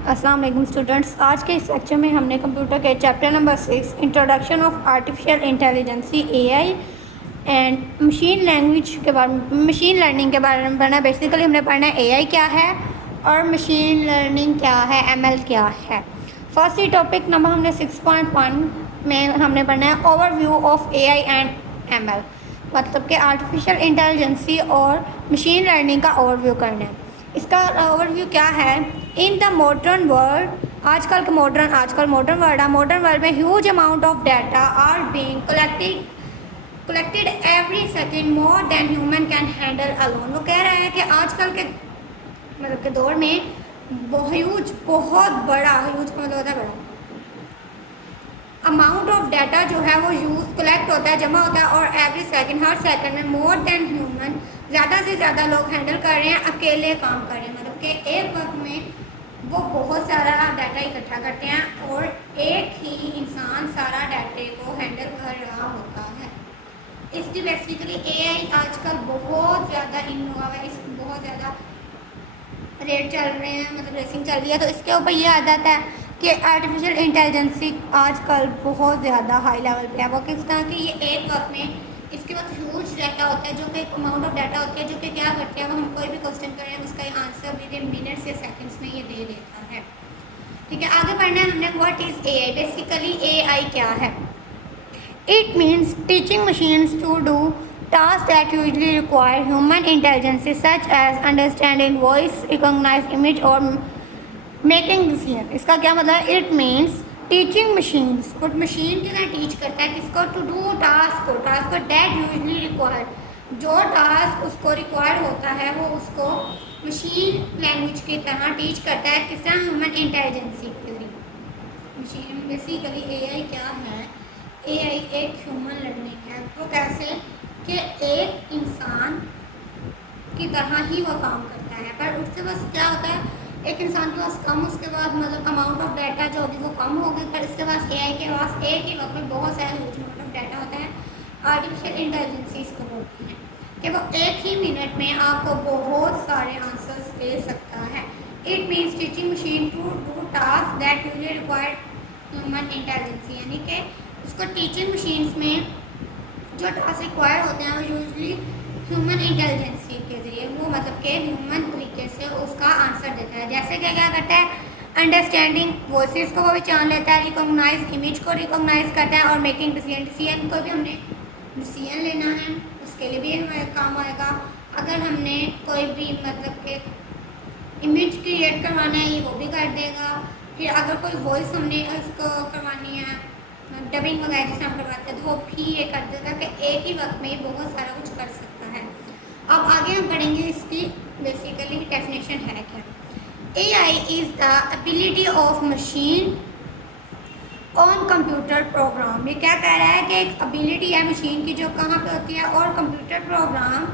अस्सलाम वालेकुम स्टूडेंट्स। आज के इस लेक्चर में हमने कंप्यूटर के chapter number 6 introduction of artificial intelligence AI and machine language के बारे में, मशीन लर्निंग के बारे में पढ़ना है। बेसिकली हमने पढ़ना है एआई क्या है और मशीन लर्निंग क्या है, एमएल क्या है। फर्स्ट ही टॉपिक नंबर हमने 6.1 में हमने पढ़ना है overview of AI and ML, मतलब कि आर्टिफिशियल इंटेलिजेंसी और मशीन लर्निंग का ओवरव्यू करना है। इसका ओवरव्यू क्या है? इन द मॉडर्न वर्ल्ड, आजकल मॉडर्न वर्ल्ड में huge amount of data are being collected every second more than human can handle alone. वो कह रहा है कि आजकल के मतलब के दौर में बहुत बड़ा अमाउंट ऑफ डाटा जो है वो कलेक्ट होता है, जमा होता है, और एवरी सेकेंड, हर सेकेंड में मोर देन ह्यूमन, ज़्यादा से ज़्यादा लोग हैंडल कर रहे हैं, अकेले काम कर रहे हैं। मतलब कि एक वक्त में वो बहुत सारा डाटा इकट्ठा करते हैं और एक ही इंसान सारा डाटे को हैंडल कर रहा होता है। इसकी बेसिकली एआई आजकल बहुत ज़्यादा इन हुआ है, इसकी बहुत ज़्यादा रेट चल रहे हैं, मतलब रेसिंग चल रही है। तो इसके ऊपर ये आ जाता है कि आर्टिफिशियल इंटेलिजेंसी आजकल बहुत ज़्यादा हाई लेवल पे है। वो किस तरह की, ये एक वक्त में इसके पास ह्यूज डाटा होता है, जो कि अमाउंट ऑफ डाटा होती है, जो कि क्या करते हैं, वो हम कोई भी क्वेश्चन करें उसका आंसर विद इन मिनट्स या सेकंड्स में ये दे देता है। ठीक है, आगे पढ़ना है हमने what is AI. Basically AI क्या है? It means teaching machines to do tasks that usually require human intelligence such as understanding voice, recognize image और making decision। इसका क्या मतलब है? It means teaching machines, और मशीन की तरह टीच करता है किसको? टू डू टास्क को that usually required, जो टास्क उसको रिक्वायर्ड होता है वो उसको मशीन लैंग्वेज की तरह टीच करता है। किस तरह? ह्यूमन इंटेलिजेंसी के लिए। मशीन बेसिकली एआई क्या है? एआई एक ह्यूमन लर्निंग है। वो कैसे कि एक इंसान की तरह ही वो काम करता है, पर उसके पास क्या होता है, एक इंसान के पास कम, उसके बाद मतलब अमाउंट ऑफ डाटा जो होगी वो कम होगी, पर इसके पास एआई के पास एक ही वक्त में बहुत सारा ह्यूज अमाउंट ऑफ डाटा होता है। आर्टिफिशियल इंटेलिजेंसी इसको बोलती है कि वो एक ही मिनट में आपको बहुत सारे आंसर्स दे सकता है। It means teaching machine to do task that usually required human intelligence, यानी कि उसको टीचिंग मशीन्स में जो टास्क रिक्वायर होते हैं वो यूजली ह्यूमन इंटेलिजेंसी के ज़रिए, वो मतलब कि ह्यूमन तरीके से उसका आंसर देता है। जैसे कि क्या करता है? अंडरस्टैंडिंग वॉइस को वो पहचान लेता है, रिकॉग्नाइज इमेज को रिकॉग्नाइज करता है, और मेकिंग डिसीजन को भी हमने डिसीजन लेना है उसके लिए भी हमारे काम आएगा। अगर हमने कोई भी मतलब कि इमेज क्रिएट करवाना है ये वो भी कर देगा। फिर अगर कोई वॉइस हमने उसको करवानी है, डबिंग वगैरह जिसे हम करवाते हैं, तो वो भी ये कर देगा कि एक ही वक्त में बहुत सारा कुछ कर सकता है। अब आगे हम पढ़ेंगे इसकी बेसिकली डेफिनेशन है क्या। AI is the ability of machine on computer program. ये क्या कह रहा है कि एक एबिलिटी है मशीन की जो कहाँ पे होती है, और computer program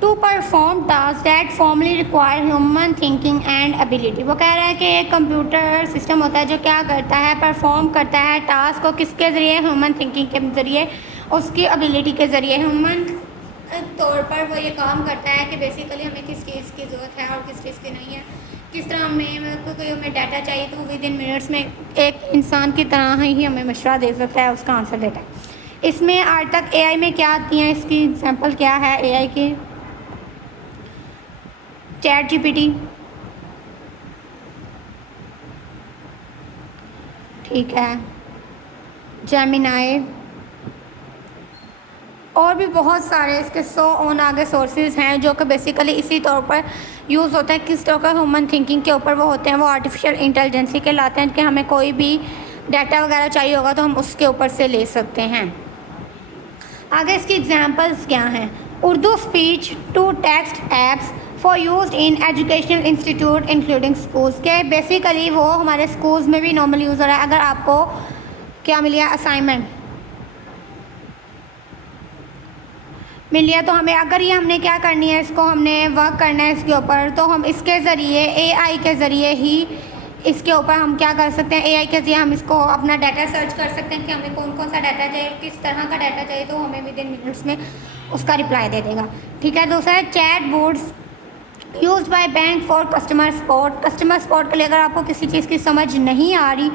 to perform task that formally require human thinking and ability. वो कह रहा है कि एक कंप्यूटर सिस्टम होता है जो क्या करता है, परफॉर्म करता है टास्क को किसके ज़रिए? ह्यूमन थिंकिंग के ज़रिए, उसकी एबिलिटी के ज़रिए। ह्यूमन तौर पर वो ये काम करता है कि बेसिकली हमें किस चीज़ की ज़रूरत है और किस चीज़ की नहीं है। किस तरह कोई हमें डाटा चाहिए तो विद इन मिनट्स में एक इंसान की तरह ही हमें मशवरा दे सकता है, उसका आंसर देता है। इसमें आज तक एआई में क्या आती हैं, इसकी एग्जाम्पल क्या है एआई की? चैट जीपीटी, ठीक है, जेमिनाई, और भी बहुत सारे इसके 100 और आगे सोर्सेज हैं जो कि बेसिकली इसी तौर पर यूज़ होते हैं। किस तरह का? ह्यूमन थिंकिंग के ऊपर वो होते हैं, वो आर्टिफिशियल इंटेलिजेंसी के लाते हैं कि हमें कोई भी डाटा वगैरह चाहिए होगा तो हम उसके ऊपर से ले सकते हैं। आगे इसकी एग्जांपल्स क्या हैं? Urdu speech to text apps for use in educational institute including schools के बेसिकली वो हमारे स्कूल्स में भी नॉर्मल यूज़ हो रहा है। अगर आपको क्या मिल गया, असाइनमेंट मिल लिया, तो हमें अगर ये हमने क्या करनी है, इसको हमने वर्क करना है इसके ऊपर, तो हम इसके ज़रिए एआई के ज़रिए ही इसके ऊपर हम क्या कर सकते हैं, एआई के ज़रिए हम इसको अपना डाटा सर्च कर सकते हैं कि हमें कौन कौन सा डाटा चाहिए, किस तरह का डाटा चाहिए, तो हमें विद इन मिनट्स में उसका रिप्लाई दे देगा। ठीक है, दूसरा है chat boards use by bank for customer support. Customer support के लिए अगर आपको किसी चीज़ की समझ नहीं आ रही,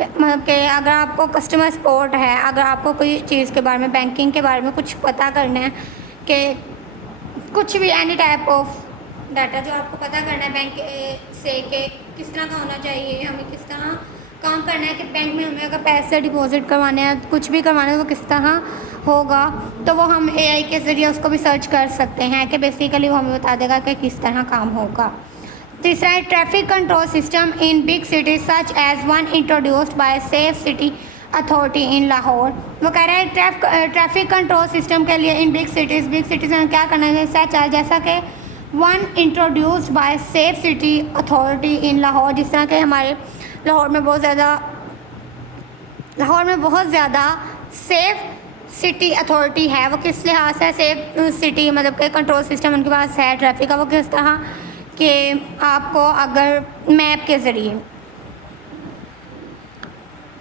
मतलब कि अगर आपको कस्टमर सपोर्ट है, अगर आपको कोई चीज़ के बारे में, बैंकिंग के बारे में कुछ पता करना है, कि कुछ भी एनी टाइप ऑफ डाटा जो आपको पता करना है बैंक से कि किस तरह का होना चाहिए, हमें किस तरह काम करना है, कि बैंक में हमें अगर पैसे डिपॉजिट करवाने हैं, कुछ भी करवाना है, वो किस तरह होगा, तो वो हम एआई के ज़रिए उसको भी सर्च कर सकते हैं कि बेसिकली वो हमें बता देगा कि किस तरह काम होगा। तीसरा है traffic control system in big cities such as one introduced by safe city authority in Lahore. वो कह रहा है ट्रैफिक कंट्रोल सिस्टम के लिए इन बिग सिटीज़ में क्या करना है, सच है जैसा कि one introduced by safe city authority in Lahore, जिस तरह के हमारे लाहौर में बहुत ज़्यादा सेफ सिटी अथॉरिटी है। वो किस लिहाज से सेफ सिटी, मतलब कि कंट्रोल सिस्टम उनके पास है ट्रैफिक का, वो किस तरह कि आपको अगर मैप के ज़रिए,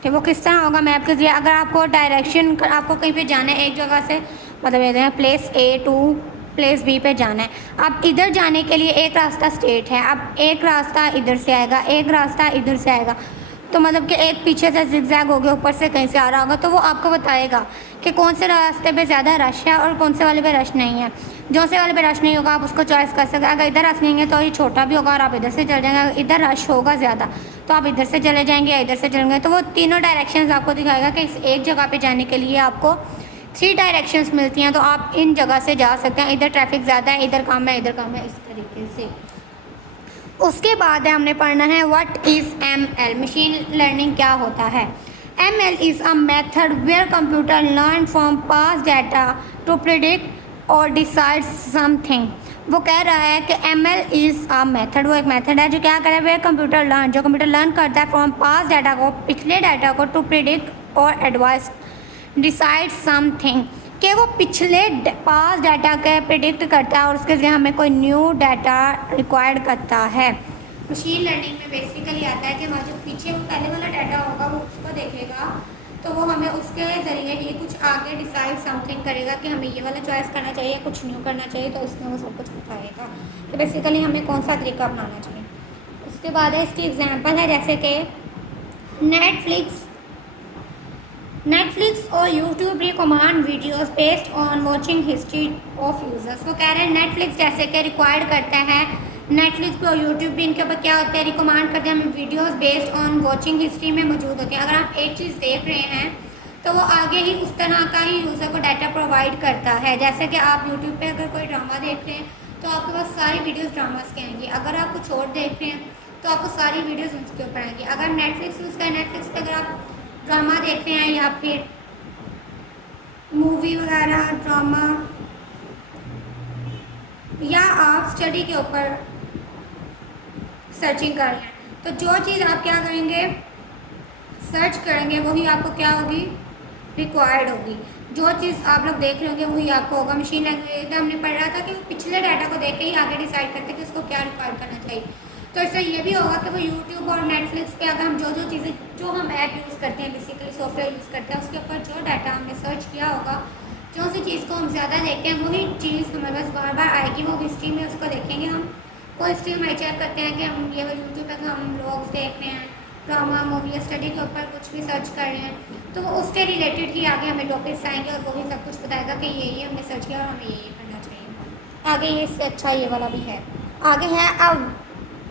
कि वो किस तरह होगा मैप के ज़रिए, अगर आपको डायरेक्शन, आपको कहीं पे जाना है एक जगह से, मतलब ये place A to place B पे जाना है, अब इधर जाने के लिए एक रास्ता स्ट्रेट है, अब एक रास्ता इधर से आएगा, एक रास्ता इधर से आएगा, तो मतलब कि एक पीछे से जिगजैग हो गया, ऊपर से कहीं से आ रहा होगा, तो वो आपको बताएगा कि कौन से रास्ते पे ज़्यादा रश है और कौन से वाले पे रश नहीं है। जो से वाले पे रश नहीं होगा आप उसको चॉइस कर सकते हैं। अगर इधर रश नहीं है तो ये छोटा भी होगा और आप इधर से चल जाएंगे, अगर इधर रश होगा ज़्यादा तो आप इधर से चले जाएंगे या इधर से चलेंगे, तो वो तीनों डायरेक्शंस आपको दिखाएगा कि इस एक जगह पे जाने के लिए आपको 3 डायरेक्शंस मिलती हैं, तो आप इन जगह से जा सकते हैं, इधर ट्रैफिक ज़्यादा है, इधर कम है, इधर कम है, इस तरीके से। उसके बाद है हमने पढ़ना है what is ML, machine learning क्या होता है। ML is a method where computer learn from past data to predict और डिसाइड समथिंग। वो कह रहा है कि ML इज़ अ मेथड, वो एक मेथड है जो क्या करे, वेयर कंप्यूटर लर्न, जो कंप्यूटर लर्न करता है फ्रॉम पास्ट डाटा को, पिछले डाटा को, टू प्रिडिक्ट और एडवाइस डिसाइड समथिंग, कि वो पिछले पास डाटा के प्रिडिक्ट करता है और उसके लिए हमें कोई न्यू डाटा रिक्वायर्ड करता है। मशीन लर्निंग में बेसिकली आता है कि हमारा जो पीछे वो पहले वाला डाटा होगा वो उसको देखेगा, तो वो हमें उसके ज़रिए ही कुछ आगे डिसाइड समथिंग करेगा कि हमें ये वाला चॉइस करना चाहिए, कुछ न्यू करना चाहिए, तो उसमें वो सब कुछ बताएगा कि बेसिकली हमें कौन सा तरीका अपनाना चाहिए। उसके बाद है इसकी एग्जांपल है जैसे कि नेटफ्लिक्स और YouTube recommend videos based on watching history of users. वो कह रहे हैं नेटफ्लिक्स जैसे कि रिक्वायर्ड करता है, नेटफ्लिक्स पे और यूट्यूब भी इनके ऊपर क्या होता है, रिकमेंड करते हैं हमें videos based on watching history में मौजूद होती है। अगर आप एक चीज़ देख रहे हैं तो वो आगे ही उस तरह का ही यूज़र को डाटा प्रोवाइड करता है। जैसे कि आप यूट्यूब पे अगर कोई ड्रामा देख रहे हैं तो आपके पास सारी वीडियोज़ ड्रामास की आएंगी, अगर आप कुछ और देख रहे हैं तो आपको सारी वीडियोज़ उसके ऊपर आएंगी। अगर नेटफ्लिक्स यूज़ करें, नेटफ्लिक्स पर अगर आप ड्रामा देख रहे हैं या फिर मूवी वगैरह ड्रामा, या आप स्टडी के ऊपर सर्चिंग कर रहे हैं, तो जो चीज़ आप क्या करेंगे, सर्च करेंगे, वही आपको क्या होगी, रिक्वायर्ड होगी। जो चीज़ आप लोग देख रहे होंगे वही आपको होगा। मशीन लर्निंग हमने पढ़ रहा था कि पिछले डाटा को देख के ही आगे डिसाइड करते कि उसको क्या रिक्वायर करना चाहिए। तो इससे ये भी होगा कि वो यूट्यूब और नेटफ्लिक्स पे अगर हम जो चीज़ें, जो हम ऐप यूज़ करते हैं, बेसिकली सॉफ्टवेयर यूज़ करते हैं, उसके ऊपर जो डाटा हमने सर्च किया होगा, जो सी चीज़ को हम ज़्यादा देखते हैं वही चीज़ हमारे पास बार बार आएगी। वो हिस्ट्री में उसको देखेंगे हम, वो हिस्ट्री में चेक करते हैं कि हम ये यूट्यूब पर हम लोग देख रहे हैं ड्रामा, मूवी, स्टडी के ऊपर कुछ भी सर्च कर रहे हैं, तो वो उसके रिलेटेड ही आगे हमें टॉपिक्स आएंगे और वही सब कुछ बताएगा कि ये हमने सर्च किया और हमें ये करना चाहिए। आगे ये इससे अच्छा ये वाला भी है। आगे है अब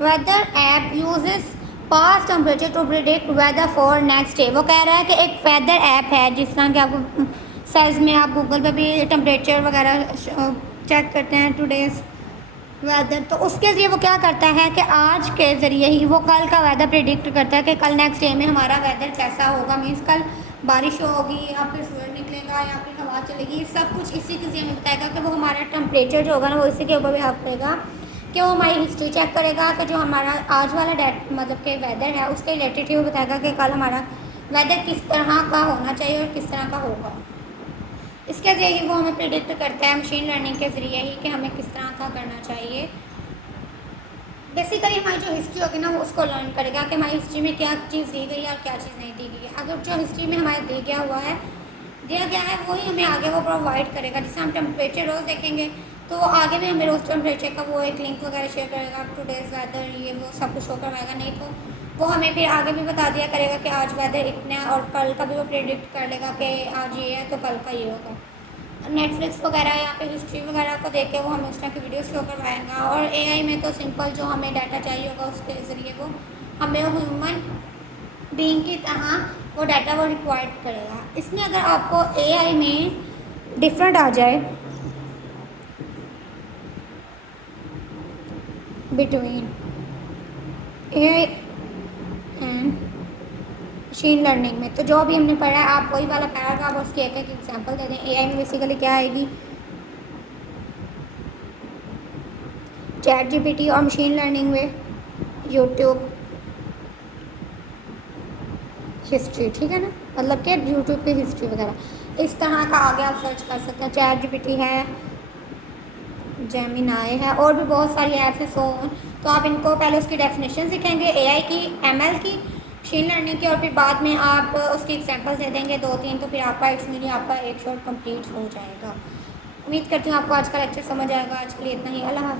weather app uses past temperature to predict weather for next day. वो कह रहा है कि एक वेदर ऐप है, जिस तरह कि आपको साइज में आप गूगल पे भी टेम्परेचर वगैरह चेक करते हैं, टुडेज़ वेदर, तो उसके ज़रिए वो क्या करता है कि आज के ज़रिए ही वो कल का वेदर प्रिडिक्ट करता है कि कल नेक्स्ट डे में हमारा वेदर कैसा होगा, मीन्स कल बारिश होगी या फिर सूरज निकलेगा या फिर हवा चलेगी, सब कुछ इसी के ज़रिए बताएगा कि वो हमारा टेम्परेचर जो होगा ना वो इसी के ऊपर भी हेल्प करेगा कि वो हमारी हिस्ट्री चेक करेगा कि जो हमारा आज वाला मतलब कि वेदर है उसके रिलेटेड ही वो बताएगा कि कल हमारा वेदर किस तरह का होना चाहिए और किस तरह का होगा। इसके ज़रिए वो हमें प्रिडिक्ट करता है मशीन लर्निंग के ज़रिए ही कि हमें किस तरह का करना चाहिए। बेसिकली हमारी जो हिस्ट्री होगी ना वो उसको लर्न करेगा कि हमारी हिस्ट्री में क्या चीज़ दी गई है और क्या चीज़ नहीं दी गई है। अगर जो हिस्ट्री में हमारे दिया गया है वही हमें आगे वो प्रोवाइड करेगा। जैसे हम टेम्परेचर रोज़ देखेंगे तो आगे भी हमें रोज टेम्परेचर का वो एक लिंक वगैरह शेयर करेगा, टुडेज वेदर ये वो सब कुछ शो करवाएगा। नहीं तो वो हमें फिर आगे भी बता दिया करेगा कि आज वेदर इतना है, और कल का भी वो प्रेडिक्ट कर लेगा कि आज ये है तो कल का ये होगा। नेटफ्लिक्स वगैरह यहाँ पे हिस्ट्री वगैरह को देख के वो हमें उस तरह की वीडियो शो करवाएगा। और एआई में तो सिंपल जो हमें डाटा चाहिए होगा उसके ज़रिए वो हमें ह्यूमन बीइंग की तरह वो डाटा वो रिक्वायर्ड करेगा। इसमें अगर आपको एआई में डिफरेंट आ जाए between AI and machine learning में, तो जो अभी हमने पढ़ा है आप वही वाला पैराग्राफ और उसकी एक एक एग्जांपल दे दें। एआई में बेसिकली क्या आएगी, चैट जीपीटी, और मशीन लर्निंग में यूट्यूब हिस्ट्री, ठीक है ना, मतलब कि यूट्यूब की हिस्ट्री वगैरह इस तरह का आगे आप सर्च कर सकते हैं। चैट जीपीटी है, जेमिनाई है, और भी बहुत सारी ऐप्स हैं, सो तो आप इनको पहले उसकी डेफिनेशन सीखेंगे एआई की, एमएल की, मशीन लर्निंग की, और फिर बाद में आप उसकी एग्जांपल दे देंगे 2-3, तो फिर आपका इट्स मीनिंग आपका एक शॉर्ट कंप्लीट हो जाएगा। उम्मीद करती हूँ आपको आज का लेक्चर समझ आएगा। आज के लिए इतना ही, अल्लाह हाफ़िज़।